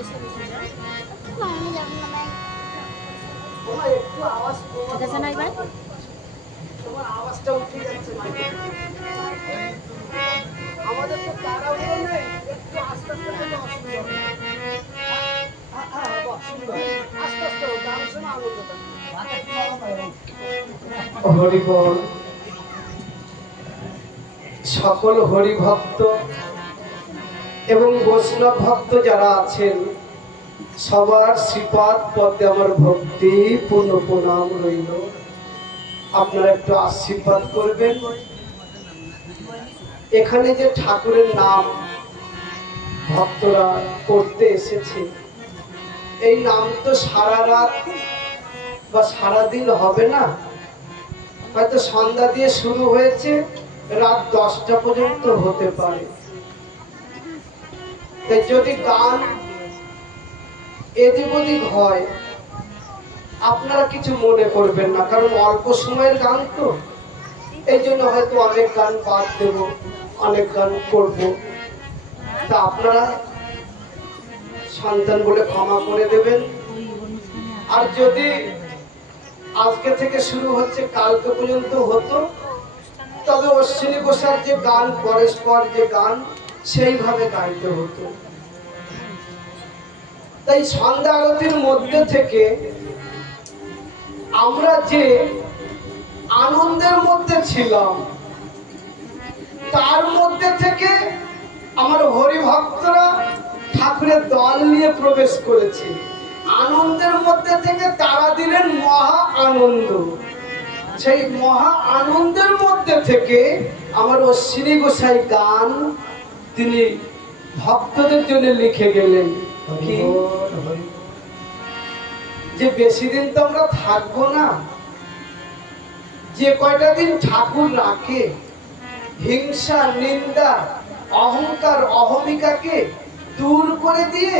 ঠিক আছে না এবার তোমার আওয়াজটা উঠে যাচ্ছে আমাদের তো তাড়াহুড়ো নেই একটু আস্তে আস্তে করলে অসুবিধা হবে আস্তে আস্তে গান শোনা আনন্দ হরিবল সকল হরিভক্ত এবং বৈষ্ণব ভক্ত যারা আছেন সবার শ্রীপাদ পদ্মে আমার ভক্তি পূর্ণ প্রণাম রইল। আপনারা একটু আশীর্বাদ করবেন। এখানে যে ঠাকুরের নাম ভক্তরা করতে এসেছে, এই নাম তো সারা রাত বা সারাদিন হবে না, হয়তো সন্ধ্যা দিয়ে শুরু হয়েছে, রাত 10টা পর্যন্ত হতে পারে। তাই যদি গান এদিক ওদিক হয় আপনারা কিছু মনে করবেন না, কারণ অল্প সময়ের গান তো, এই জন্য হয়তো অনেক গান বাদ দেব, অনেক গান করব। তা আপনারা সন্তান বলে ক্ষমা করে দেবেন। আর যদি আজকে থেকে শুরু হচ্ছে কালকে পর্যন্ত হতো, তবে অশ্বিনী ঘোষার যে গান, পরস্পর যে গান, সেইভাবে গাইতে হতো। তাই সন্ধ্যা আরতির মধ্যে থেকে আমরা যে আনন্দের মধ্যে ছিলাম, তার মধ্যে থেকে আমার হরিভক্তরা ঠাকুরের দল নিয়ে প্রবেশ করেছে। আনন্দের মধ্যে থেকে তারা দিলেন মহা আনন্দ। সেই মহা আনন্দের মধ্যে থেকে আমার অশ্বিনী গোসাই গান তিনি ভক্তদের জন্য লিখে গেলেন কি, যে বেশি দিন তো আমরা থাকবো না, যে কয়টা দিন ঠাকুর রাখে, হিংসা, নিন্দা, অহংকার, অহমিকাকে দূর করে দিয়ে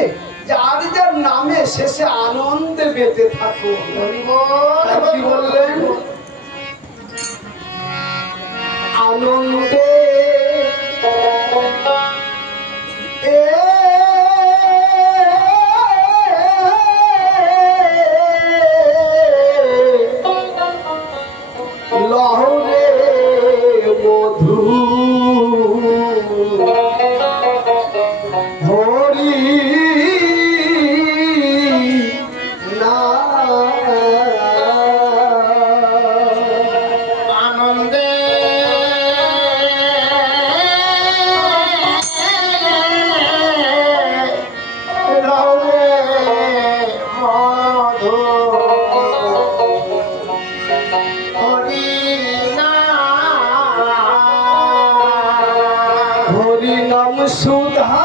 যার যার নামে শেষে আনন্দে বেঁচে থাকো। কি বললেন? আনন্দে লহরে মধু হরি না আনন্দে সুধা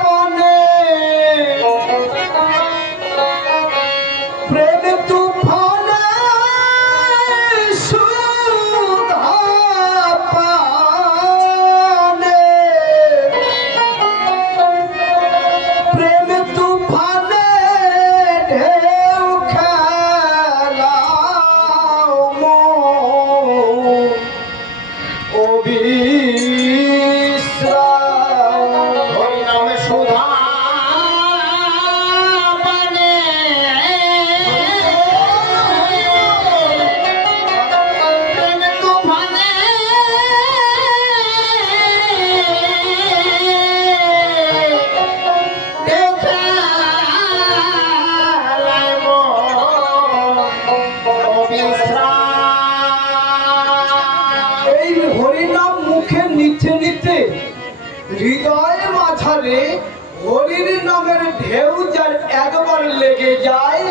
পানে প্রেম তুফানে সুধা পানে প্রেম তুফানে ঢেউ খেলাও মন হৃদয় মাঝারে হরির নামের ঢেউ যার একবার লেগে যায়,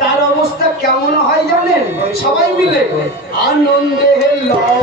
তার অবস্থা কেমন হয় জানেন? সবাই মিলে আনন্দে লও